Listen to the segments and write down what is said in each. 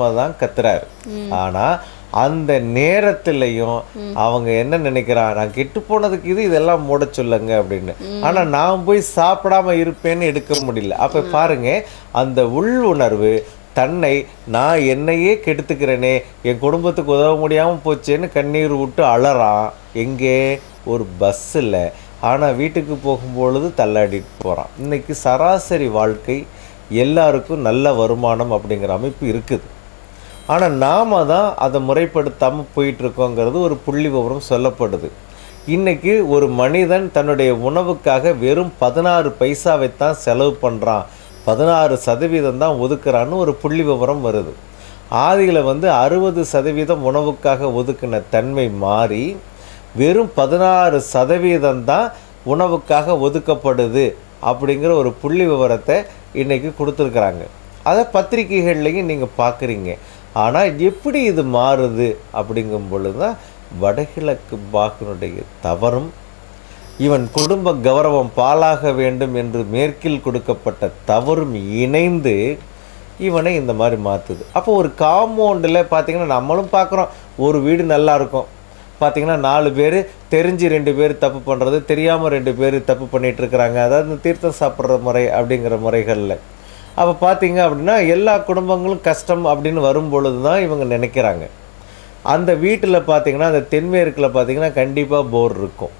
தான் கத்துறாரு. ஆனா அந்த நேரத்திலையும் அவங்க என்ன நினைக்கிறான், நான் கெட்டு போனதுக்கு இதெல்லாம் மூட சொல்லுங்க அப்படின்னு. ஆனா நான் போய் சாப்பிடாம இருப்பேன்னு எடுக்க முடியல. அப்ப பாருங்க, அந்த உள் உணர்வு தன்னை நான் என்னையே கெடுத்துக்கிறேனே, என் குடும்பத்துக்கு உதவ முடியாம போச்சேன்னு கண்ணீர் விட்டு அழறான். எங்கே? ஒரு பஸ்ஸில். ஆனால் வீட்டுக்கு போகும்பொழுது தள்ளாடிட்டு போகிறான். இன்னைக்கு சராசரி வாழ்க்கை எல்லாருக்கும் நல்ல வருமானம் அப்படிங்கிற அமைப்பு இருக்குது. ஆனால் நாம் தான் அதை முறைப்படுத்தாமல் போயிட்டுருக்கோங்கிறது ஒரு புள்ளி விவரம் சொல்லப்படுது. இன்றைக்கி ஒரு மனிதன் தன்னுடைய உணவுக்காக வெறும் 16 பைசாவைத்தான் செலவு பண்ணுறான், 16% தான் ஒதுக்குறான்னு ஒரு புள்ளி விவரம் வருது. ஆதியில் 60% உணவுக்காக ஒதுக்கின தன்மை மாறி வெறும் 16% தான் உணவுக்காக ஒதுக்கப்படுது அப்படிங்கிற ஒரு புள்ளி விவரத்தை இன்றைக்கி கொடுத்துருக்குறாங்க. அதை பத்திரிகைகள்லையும் நீங்கள் பார்க்குறீங்க. ஆனால் எப்படி இது மாறுது அப்படிங்கும் பொழுது தான் வடகிழக்கு பாகனுடைய தவறும், இவன் குடும்ப கௌரவம் பாழாக வேண்டும் என்று மேற்கில் கொடுக்கப்பட்ட தவறும் இணைந்து இவனை இந்த மாதிரி மாற்றுது. அப்போ ஒரு காம்பவுண்டில் பார்த்திங்கன்னா நம்மளும் பார்க்குறோம், ஒரு வீடு நல்லா இருக்கும், பார்த்திங்கன்னா 4 பேர் தெரிஞ்சு 2 பேர் தப்பு பண்ணுறது, தெரியாமல் 2 பேர் தப்பு பண்ணிகிட்ருக்குறாங்க. அதாவது இந்த தீர்த்தம் சாப்பிட்ற முறை அப்படிங்கிற முறைகளில். அப்போ பார்த்திங்க அப்படின்னா எல்லா குடும்பங்களும் கஷ்டம் அப்படின்னு வரும்பொழுது தான் இவங்க நினைக்கிறாங்க. அந்த வீட்டில் பார்த்திங்கன்னா அந்த தென்மேற்கில் பார்த்திங்கன்னா கண்டிப்பாக போர் இருக்கும்.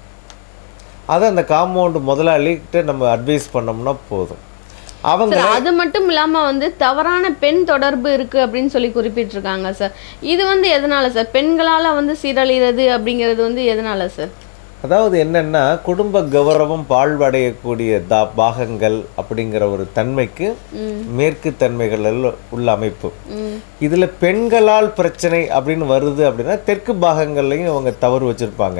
அதை அந்த காம்பவுண்டு முதலாளிகிட்ட நம்ம அட்வைஸ் பண்ணோம்னா போதும். அவங்க அது மட்டும் இல்லாம தவறான பெண் தொடர்பு இருக்கு அப்படின்னு சொல்லி குறிப்பிட்டிருக்காங்க சார். இது எதனால சார் பெண்களால சீரழிகிறது அப்படிங்கிறது எதனால சார்? அதாவது என்னென்னா, குடும்ப கௌரவம் பாழ்வடையக்கூடிய பாகங்கள் அப்படிங்கிற ஒரு தன்மைக்கு மேற்கு தன்மைகள் உள்ள அமைப்பு. இதில் பெண்களால் பிரச்சனை அப்படின்னு வருது அப்படின்னா தெற்கு பாகங்கள்லையும் அவங்க தவறு வச்சுருப்பாங்க.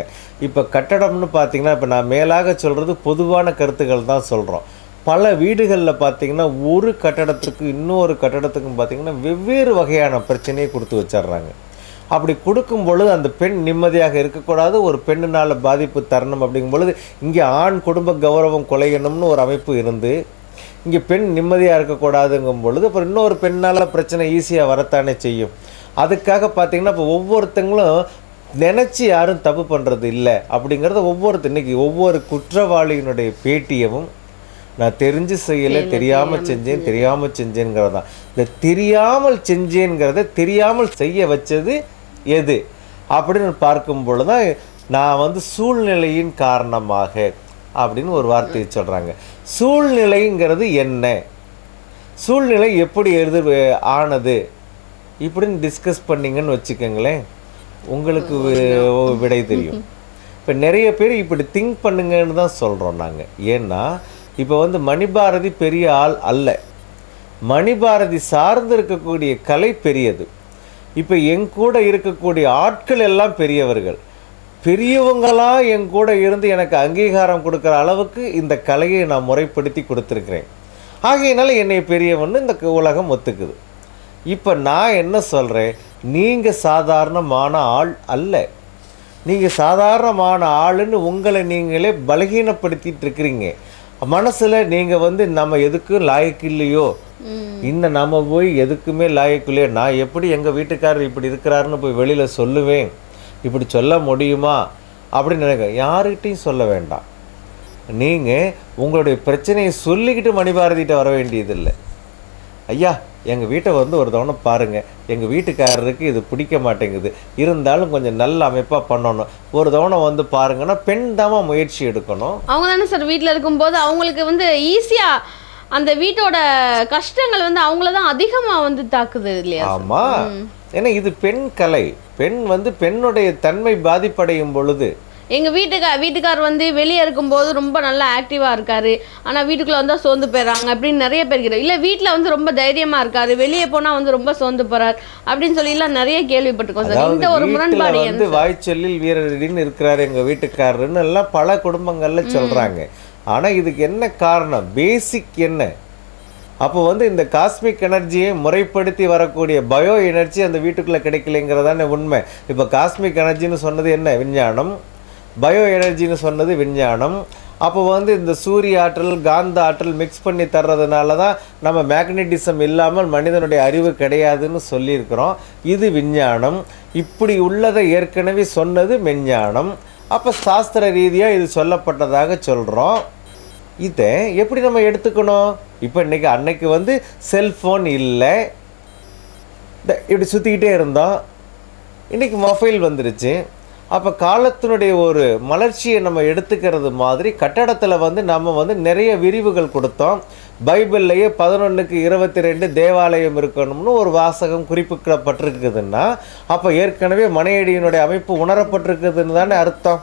இப்போ கட்டடம்னு பார்த்திங்கன்னா, இப்போ நான் மேலாக சொல்கிறது பொதுவான கருத்துக்கள் தான் சொல்கிறோம். பல வீடுகளில் பார்த்திங்கன்னா ஒரு கட்டடத்துக்கு இன்னொரு கட்டடத்துக்கும் பார்த்திங்கன்னா வெவ்வேறு வகையான பிரச்சனையை கொடுத்து வச்சிட்றாங்க. அப்படி கொடுக்கும் பொழுது அந்த பெண் நிம்மதியாக இருக்கக்கூடாது, ஒரு பெண்ணினால் பாதிப்பு தரணும் அப்படிங்கும் பொழுது இங்கே ஆண் குடும்ப கௌரவம் குலையணும்னு ஒரு அமைப்பு இருந்து இங்கே பெண் நிம்மதியாக இருக்கக்கூடாதுங்கும் பொழுது அப்புறம் இன்னொரு பெண்ணால் பிரச்சனை ஈஸியாக வரத்தானே செய்யும். அதுக்காக பார்த்திங்கன்னா இப்போ ஒவ்வொருத்தங்களும் நினச்சி யாரும் தப்பு பண்ணுறது இல்லை அப்படிங்கிறத இன்றைக்கி ஒவ்வொரு குற்றவாளியினுடைய பேட்டியவும் நான் தெரிஞ்சு செய்யலை, தெரியாமல் செஞ்சேங்கிறது தான். இந்த தெரியாமல் செஞ்சேங்கிறத தெரியாமல் செய்ய வச்சது எது அப்படின்னு பார்க்கும் பொழுது தான் நான் சூழ்நிலையின் காரணமாக அப்படின்னு ஒரு வார்த்தையை சொல்கிறாங்க. சூழ்நிலைங்கிறது என்ன, சூழ்நிலை எப்படி ஆனது இப்படின்னு டிஸ்கஸ் பண்ணிங்கன்னு வச்சுக்கோங்களேன், உங்களுக்கு விடை தெரியும். இப்போ நிறைய பேர் இப்படி திங்க் பண்ணுங்கன்னு தான் சொல்கிறோம் நாங்கள். ஏன்னா இப்போ மணிபாரதி பெரிய ஆள் அல்ல, மணிபாரதி சார்ந்து இருக்கக்கூடிய கலை பெரியது. இப்போ என் கூட இருக்கக்கூடிய ஆட்கள் எல்லாம் பெரியவர்கள், பெரியவங்களாக என் கூட இருந்து எனக்கு அங்கீகாரம் கொடுக்குற அளவுக்கு இந்த கலையை நான் முறைப்படுத்தி கொடுத்துருக்குறேன். ஆகையினால என்னை பெரியவன்னு இந்த உலகம் ஒத்துக்குது. இப்போ நான் என்ன சொல்கிறேன், நீங்கள் சாதாரணமான ஆள் அல்ல, நீங்கள் சாதாரணமான ஆளுன்னு உங்களை நீங்களே பலகீனப்படுத்திட்டு இருக்கிறீங்க. மனசில் நீங்கள் நம்ம எதுக்கும் லாயக்கு இல்லையோ, இன்னும் நம்ம போய் எதுக்குமே லாயக்கு இல்லையோ, நான் எப்படி எங்கள் வீட்டுக்காரர் இப்படி இருக்கிறாருன்னு போய் வெளியில் சொல்லுவேன், இப்படி சொல்ல முடியுமா அப்படின்னு நினைக்க. யாருக்கிட்டையும் சொல்ல வேண்டாம். நீங்கள் உங்களுடைய பிரச்சனையை சொல்லிக்கிட்டு மணிபாரதிகிட்ட வர வேண்டியதில்லை. ஐயா எங்கள் வீட்டை ஒரு தவணை பாருங்கள், எங்கள் வீட்டுக்காரருக்கு இது பிடிக்க மாட்டேங்குது, இருந்தாலும் கொஞ்சம் நல்ல அமைப்பாக பண்ணணும், ஒரு தவணை பாருங்கன்னா பெண் தாமா முயற்சி எடுக்கணும். அவங்க தானே சார் வீட்டில் இருக்கும்போது அவங்களுக்கு ஈஸியாக அந்த வீட்டோட கஷ்டங்கள் அவங்கள தான் அதிகமாக தாக்குது இல்லையா? ஆமாம், ஏன்னா இது பெண் கலை. பெண் பெண்ணுடைய தன்மை பாதிப்படையும் பொழுது எங்கள் வீட்டுக்கார் வெளியே இருக்கும்போது ரொம்ப நல்லா ஆக்டிவாக இருக்காரு, ஆனால் வீட்டுக்குள்ளே வந்தால் சோர்ந்து போயிடறாங்க அப்படின்னு நிறைய பேர் இருக்கிறார். இல்லை வீட்டில் ரொம்ப தைரியமாக இருக்காரு, வெளியே போனால் ரொம்ப சோர்ந்து போகிறார் அப்படின்னு சொல்லிலாம் நிறைய கேள்விப்பட்டிருக்கோம் சார். இந்த ஒரு முரண்பாடு வாய்ச்சொல்லில் வீரடின்னு இருக்கிறாரு எங்கள் வீட்டுக்காரருன்னு எல்லாம் பல குடும்பங்களில் சொல்கிறாங்க. ஆனால் இதுக்கு என்ன காரணம், பேசிக் என்ன? அப்போ இந்த காஸ்மிக் எனர்ஜியை முறைப்படுத்தி வரக்கூடிய பயோ எனர்ஜி அந்த வீட்டுக்குள்ளே கிடைக்கலைங்கிறதானே உண்மை. இப்போ காஸ்மிக் எனர்ஜின்னு சொன்னது என்ன, விஞ்ஞானம். பயோ எனர்ஜின்னு சொன்னது விஞ்ஞானம். அப்போ வந்து இந்த சூரிய ஆற்றல் காந்த ஆற்றல் மிக்ஸ் பண்ணி தர்றதுனால தான் நம்ம மேக்னட்டிசம் இல்லாமல் மனிதனுடைய அறிவு கிடையாதுன்னு சொல்லியிருக்கிறோம். இது விஞ்ஞானம். இப்படி உள்ளதை ஏற்கனவே சொன்னது மெஞ்ஞானம். அப்போ சாஸ்திர ரீதியாக இது சொல்லப்பட்டதாக சொல்கிறோம். இதை எப்படி நம்ம எடுத்துக்கணும்? இப்போ இன்றைக்கி அன்னைக்கு வந்து செல்ஃபோன் இல்லை, இப்படி சுற்றிக்கிட்டே இருந்தோம். இன்றைக்கி மொபைல் வந்துருச்சு. அப்போ காலத்தினுடைய ஒரு மலர்ச்சியை நம்ம எடுத்துக்கிறது மாதிரி கட்டடத்தில் வந்து நம்ம வந்து நிறைய விரிவுகள் கொடுத்தோம். பைபிள்லேயே 11:22 தேவாலயம் இருக்கணும்னு ஒரு வாசகம் குறிப்பிடப்பட்டிருக்குதுன்னா அப்போ ஏற்கனவே மனையடியினுடைய அமைப்பு உணரப்பட்டிருக்குதுன்னு தானே அர்த்தம்.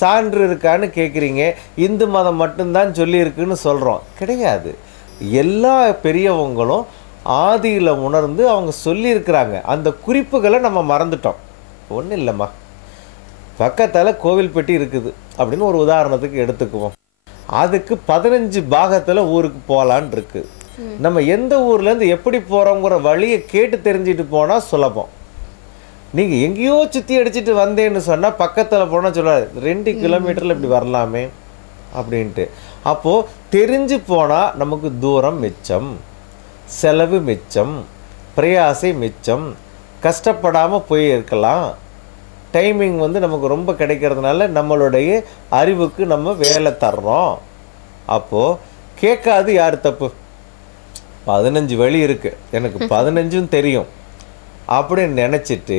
சான்று இருக்கான்னு கேட்குறீங்க. இந்து மதம் மட்டும்தான் சொல்லியிருக்குன்னு சொல்கிறோம். கிடையாது. எல்லா பெரியவங்களும் ஆதியில் உணர்ந்து அவங்க சொல்லியிருக்கிறாங்க. அந்த குறிப்புகளை நம்ம மறந்துட்டோம். ஒன்றும் இல்லைம்மா, பக்கத்தில் கோவில்பட்டி இருக்குது அப்படின்னு ஒரு உதாரணத்துக்கு எடுத்துக்குவோம். அதுக்கு 15 பாகத்தில் ஊருக்கு போகலான் இருக்குது. நம்ம எந்த ஊர்லேருந்து எப்படி போகிறோங்கிற வழியை கேட்டு தெரிஞ்சுட்டு போனால் சுலபம். நீங்கள் எங்கேயோ சுற்றி அடிச்சுட்டு வந்தேன்னு சொன்னால் பக்கத்தில் போனால் சொல்லாது 2 கிலோமீட்டரில் இப்படி வரலாமே அப்படின்ட்டு. அப்போது தெரிஞ்சு போனால் நமக்கு தூரம் மிச்சம், செலவு மிச்சம், பிரயாசை மிச்சம், கஷ்டப்படாமல் போய் இருக்கலாம். டைமிங் வந்து நமக்கு ரொம்ப கிடைக்கிறதுனால நம்மளுடைய அறிவுக்கு நம்ம வேலை தர்றோம். அப்போது கேட்காது யார் தப்பு? 15 வழி இருக்குது, எனக்கு 15ம் தெரியும் அப்படின்னு நினச்சிட்டு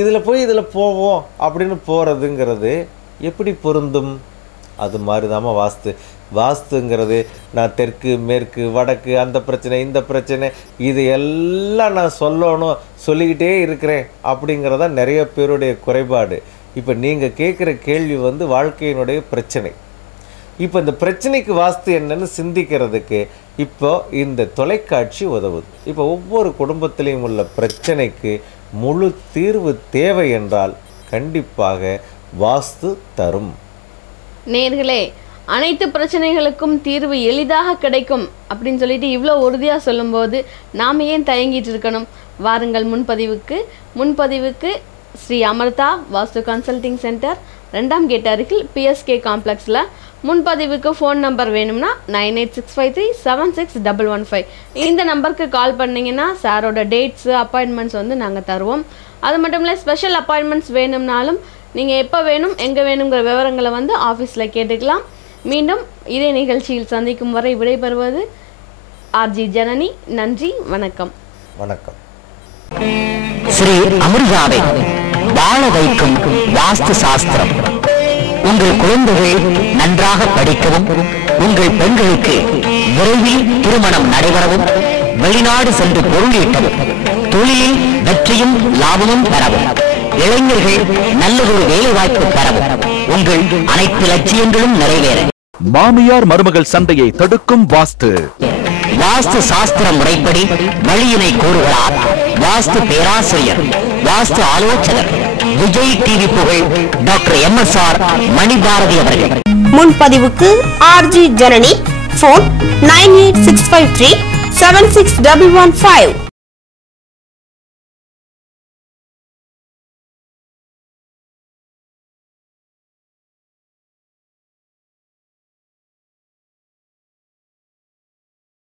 இதில் போய் இதில் போவோம் அப்படின்னு போகிறதுங்கிறது எப்படி பொருந்தும்? அது மாதிரி தாம்மா வாஸ்து. வாஸ்துங்கிறது நான் தெற்கு மேற்கு வடக்கு அந்த பிரச்சனை இந்த பிரச்சனை இது எல்லாம் நான் சொல்லிக்கிட்டே இருக்கிறேன் அப்படிங்கிறதா நிறைய பேருடைய குறைபாடு. இப்போ நீங்கள் கேட்குற கேள்வி வந்து வாழ்க்கையினுடைய பிரச்சனை. இப்போ இந்த பிரச்சனைக்கு வாஸ்து என்னன்னு சிந்திக்கிறதுக்கு இப்போ இந்த தொலைக்காட்சி உதவுது. இப்போ ஒவ்வொரு குடும்பத்திலையும் உள்ள பிரச்சனைக்கு முழு தீர்வு தேவை என்றால் கண்டிப்பாக வாஸ்து தரும். நேர்களே, அனைத்து பிரச்சனைகளுக்கும் தீர்வு எளிதாக கிடைக்கும் அப்படின்னு சொல்லிட்டு இவ்வளோ உறுதியாக சொல்லும்போது நாம் ஏன் தயங்கிட்டு இருக்கணும்? வாருங்கள் முன்பதிவுக்கு ஸ்ரீ அமிர்தா வாஸ்து கன்சல்டிங் சென்டர் 2ஆம் கேட் அருகில் பிஎஸ்கே காம்ப்ளெக்ஸில். முன்பதிவுக்கு ஃபோன் நம்பர் வேணும்னா 9865376115 இந்த நம்பருக்கு கால் பண்ணிங்கன்னா சாரோட டேட்ஸு அப்பாயின்மெண்ட்ஸ் வந்து நாங்கள் தருவோம். அது மட்டும் இல்லை, ஸ்பெஷல் அப்பாயின்மெண்ட்ஸ் வேணும்னாலும் நீங்கள் எப்போ வேணும் எங்கே வேணுங்கிற விவரங்களை வந்து ஆஃபீஸில் கேட்டுக்கலாம். மீண்டும் இதே நிகழ்ச்சியில் சந்திக்கும் வரை விடைபெறுவது ஆர்ஜி ஜனனி. நன்றி, வணக்கம். வணக்கம். ஸ்ரீ அமிர்தாவை வாழ வைக்கும் வாஸ்து சாஸ்திரம். உங்கள் குழந்தைகள் நன்றாக படிக்கவும், உங்கள் பெண்களுக்கு விரைவில் திருமணம் நடைபெறவும், வெளிநாடு சென்று பொருள் ஈட்டவும், தொழிலில் வெற்றியும் லாபமும் பெறவும், இளைஞர்கள் நல்ல ஒரு வேலை வாய்ப்பு பெறவும், உங்கள் அனைத்து லட்சியங்களும் நிறைவேற மாமியார் மருமகள் சண்டையை தடுக்கும் வாஸ்து. வாஸ்து சாஸ்திர முறைப்படி வழியினை கூறுகிறார் வாஸ்து பேராசிரியர், வாஸ்து ஆலோசகர், விஜய் டிவி புகழ் டாக்டர் MSR மணிபாரதி அவர்கள். முன்பதிவுக்கு ஆர்ஜி ஜனனி. போன் 9865376115.